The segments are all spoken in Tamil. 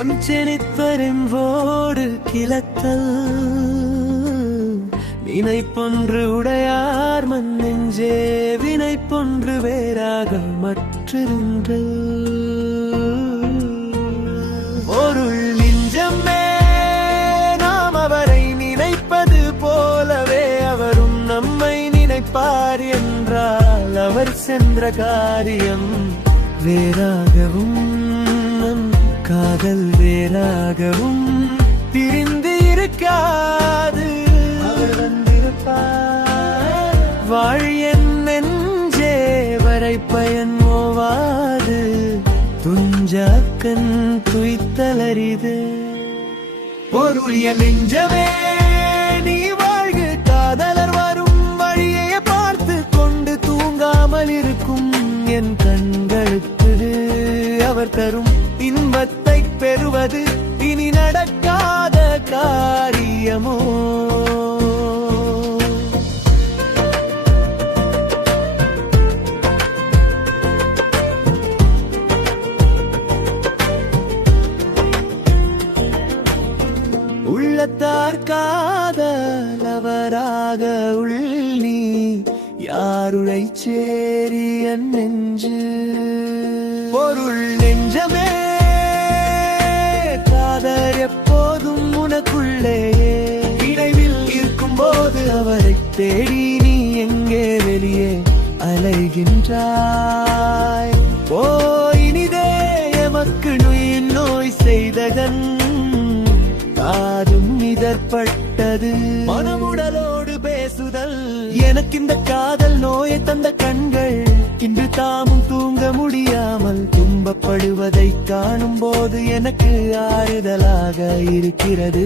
கொஞ்சினிப்பெரும்போடு கிளத்தல் நினைப்பொன்று உடையார் மண் நெஞ்சே வினைப்பொன்று வேறாக மற்றிருந்தல் பொருள் நெஞ்சமே நாம் அவரை நினைப்பது போலவே அவரும் நம்மை நினைப்பார் என்றால் அவர் சென்ற காரியம் வேறாகவும் நம் காதல் வேறாகவும் பிரிந்து இருக்காது. அவர் வந்திருப்பார் வாழ் என் நெஞ்சே வரை பயன் ஓவாது துஞ்சாக்கன் துய்த்தலரிது. பொருளிய நெஞ்சமே நீ வாழ்க காதலர் வரும் வழியை பார்த்து கொண்டு தூங்காமல் இருக்கும் என் கண்களுக்கு அவர் தரும் இன்பத்தை பெறுவது இனி நடக்காத காரியமோ. உள்ளத்தார் காதலவராக உள்ளி யாருளை சேரிய நெஞ்சு. பொருள் நெஞ்சமே காதல் எப்போதும் உனக்குள்ளே இடைவில் இருக்கும் போது அவரை தேடி நீ எங்கே வெளியே அலைகின்றாய். இனிதே எமக்கு நோய் செய்தகன் காதும் இதற்பட்டது மனமுடலோடு பேசுதல். எனக்கு இந்த காதல் நோயை தந்த கண்கள் இன்று தாமும் தூங்க முடியாமல் துன்பப்படுவதை காணும் போது எனக்கு ஆறுதலாக இருக்கிறது.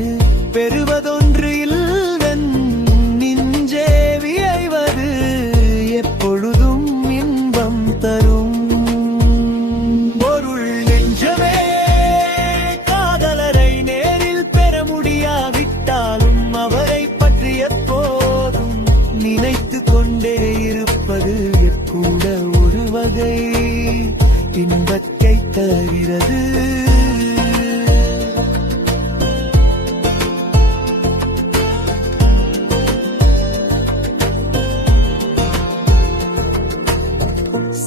பெறுவதொன்று இல்லவன் நெஞ்சே வியைவது எப்பொழுதும் இன்பம் தரும். பொருள் நெஞ்சமே காதலரை நேரில் பெற முடியாவிட்டாலும் அவரை பற்றி எப்போதும் நினைத்து கொண்டே இருப்பது கூட ஒரு வகை இன்பத்தை தருகிறது.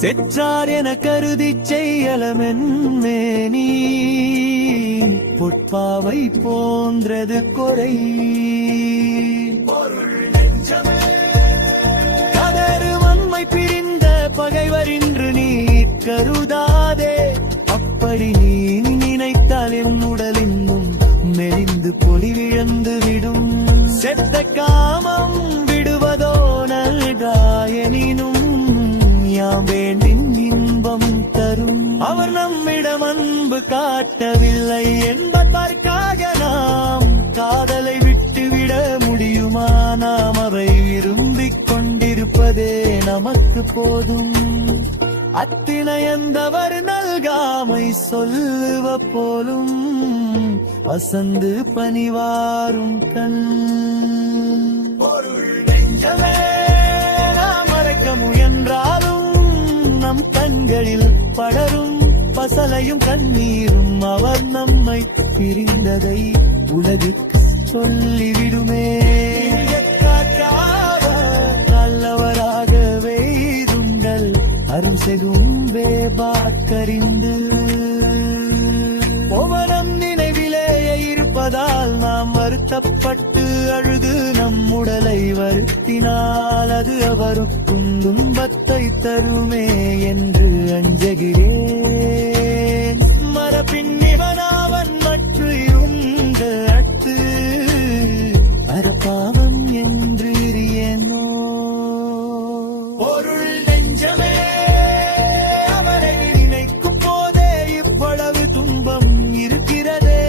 செற்றார் என கருதி செய்யலமென்னே பொற்பாவை போன்றது குறை. கதறு வன்மை பிரிந்த பகைவர் இன்று நீ கருதாதே. அப்படி நீ நினைத்தால் என் உடல் இன்னும் மெலிந்து பொலிவிழந்து விடும். செத்த காமம் விடுவதோ நல்காயனினும் யாம் வேண்டின் இன்பம் தரும். அவர் நம்மிடம் அன்பு காட்டவில்லை என்பதற்காக நாம் காதலை விட்டுவிட முடியுமா? நாம் அவை விரும்பிக் கொண்டிருப்பதே நமக்கு போதும். அத்திணையந்தவர் நல்காமை சொல்லுவ போலும் வசந்து பணிவாரும் கண். பொருள் நெஞ்சமே நாம் மறைக்க முயன்றாலும் நம் கண்களில் படரும் பசலையும் கண்ணீரும் அவர் நம்மை பிரிந்ததை உலகுக்கு சொல்லிவிடுமே. நல்லவராக வெய்துண்டல் அரும் செகும் வேபாக்கறிந்து ஒவ்வொரும் நினைவிலேயே இருப்பதால் நாம் வருத்தப்பட்டு அழுது நம் உடலை வருத்தினால் அது அவருக்கும் துன்பத்தை தருமே என்று அஞ்சுகிறேன். மரபின் இவனாவன் மற்ற அட்டு அறப்பாவம் என்று ஏனோ. பொருள் நெஞ்சமே அவரை நினைக்கும் போதே இவ்வளவு துன்பம் இருக்கிறதே.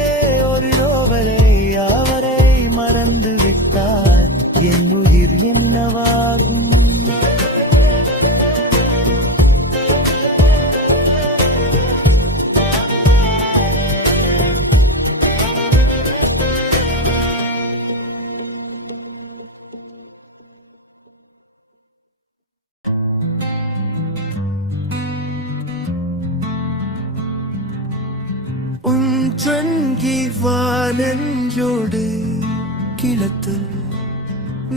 ஒரு ரோவரை அவரை மறந்து விட்டார் என் உயிர் என்னவாகும்? நெருங்கி வா நெஞ்சோடு கிளத்தல்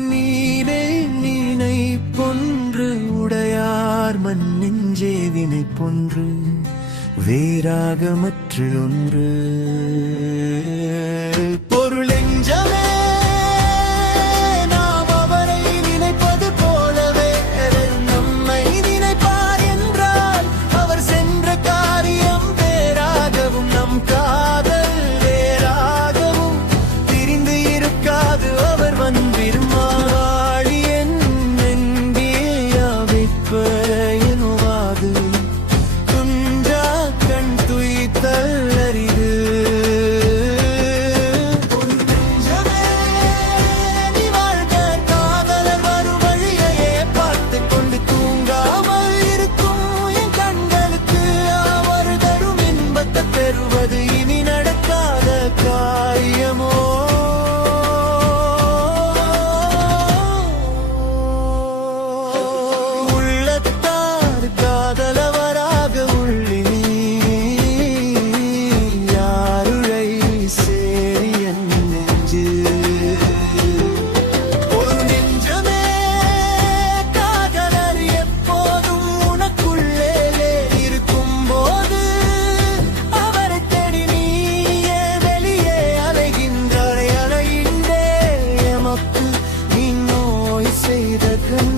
நீனே நீனை பொன்று உடையார் மண் நெஞ்சே வினை பொன்று வேறாகமற்று ஒன்று பொருளெஞ்சமே நாம் அவரை நினைப்பது போலவே நம்மை நினைப்பார் என்றால் அவர் சென்ற காரியம் வேறாகவும் நம் காதல் வேறாகவும் பிரிந்து இருக்காது அவர் வந்திருமாடி என்பேயாவிற்பயனுவாது துன்றா கண் துய்த்தல் அரிது நீ வாழ்க காதலர் வரும் வழியையே பார்த்து கொண்டு தூங்காமல் இருக்கும் என் கண்களுக்கு அவர் தரும் இன்பத்தை பெறுவது இனி நடக்காத காரியமோ உள்ளத்தார் காதலவராக உள்ளினி யாருழை சேரி என் நெஞ்சு ஒரு நெஞ்சமே காதலர் எப்போதும் உனக்குள்ளே இருக்கும் போது அவரை தேடி நீயே வெளியே அலைகின்றாய் அலைகின்றே எமக்கு நீ நோய் செய்த கண்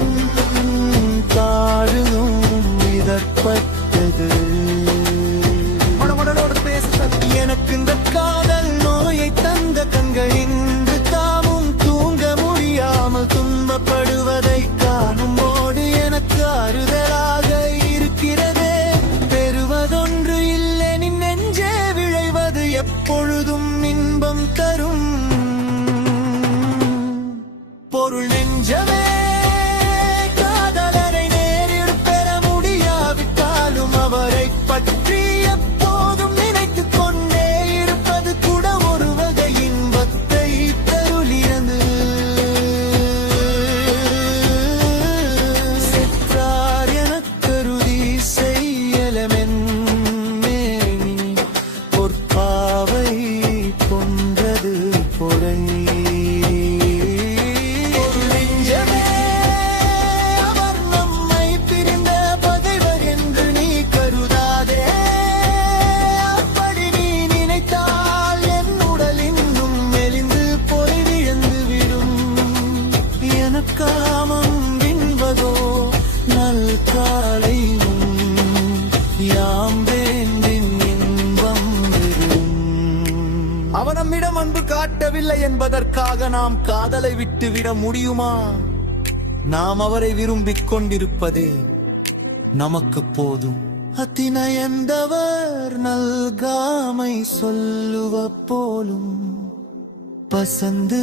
தாழும் இதற்பட்டது எனக்கு இந்த காதல் நோயை தந்த கண்கள் இன்று தாமும் தூங்க முடியாமல் துன்பப்படுவதை காணும் போது எனக்கு ஆறுதலாக இருக்கிறதே பெறுவதொன்று இல்லை நீ நெஞ்சே விழைவது எப்பொழுதும் இன்பம் தரும் பொருள் நெஞ்சமே காதலரை நேரில் பெற முடியாவிட்டாலும் அவரை பற்றி எப்போதும் நினைத்துக் கொண்டே இருப்பது கூட ஒரு வகை இன்பத்தை தருளியது செற்றார் எனக் கருதி செய்யலமென் மேனி பொற்பாவை கொன்றது பொறை நெஞ்சமே அவர் நம்மை பிரிந்த பகைவர் என்று நீ கருதாதே அப்படி நீ நினைத்தால் என் உடல் இன்னும் மெலிந்து பொறிவிழந்து விடும் எனக்காமம் விண்பதோ நல் காலை யாம் வேண்டின் இன்பம் விடும் அவன் நம்மிடம் அன்பு காட்டவில்லை என்பதற்காக நாம் காதலை விட்டுவிட முடியுமா நாம் அவரை விரும்பிக் கொண்டிருப்பதே நமக்கு போதும் அத்தினயந்தவர் நல்காமை சொல்லுவ போலும் பசந்து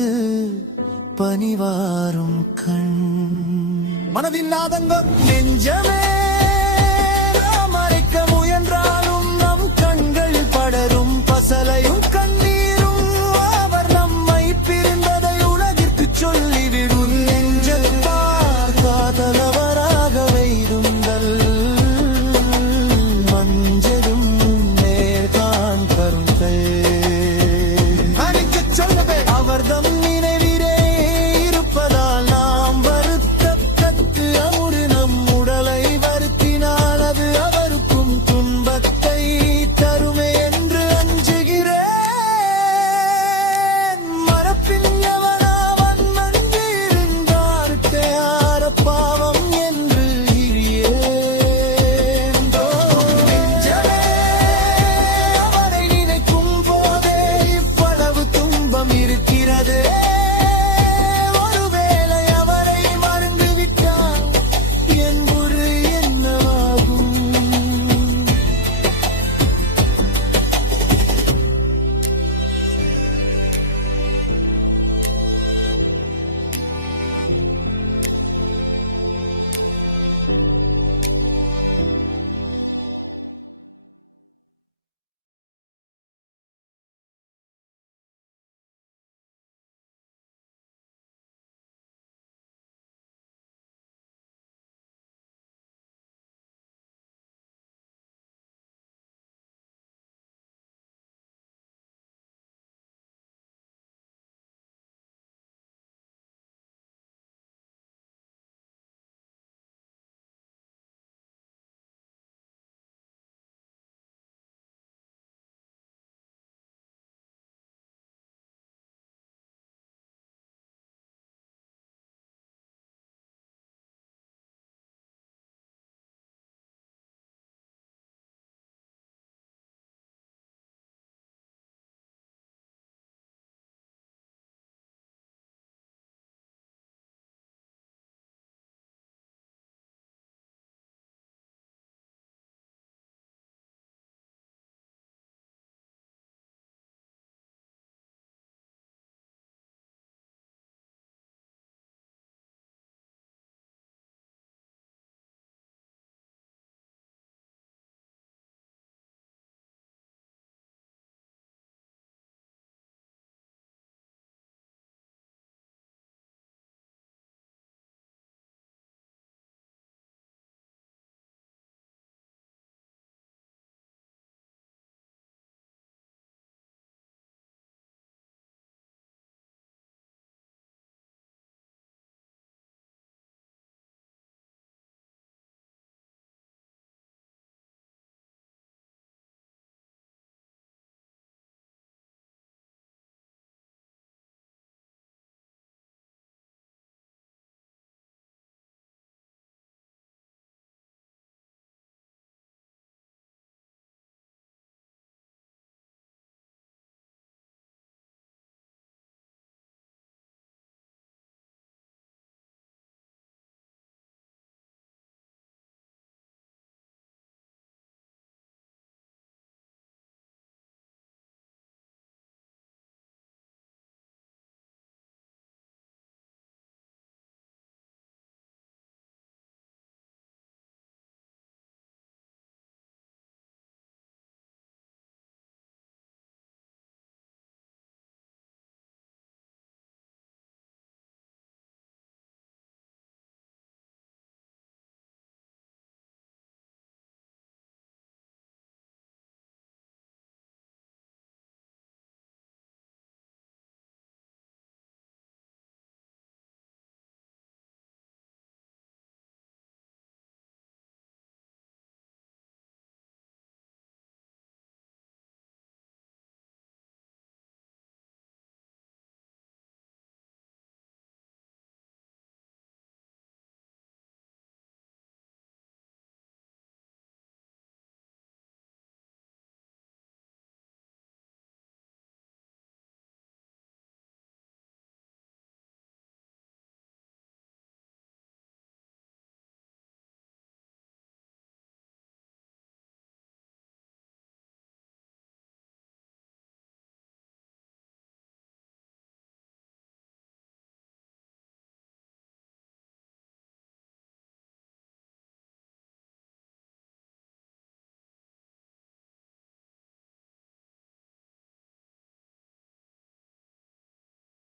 பனிவாரும் கண் மனதின் நாதங்கம் நெஞ்சமே நாம் மறைக்க முயன்றாலும் நம் கண்கள் படரும் பசலையும்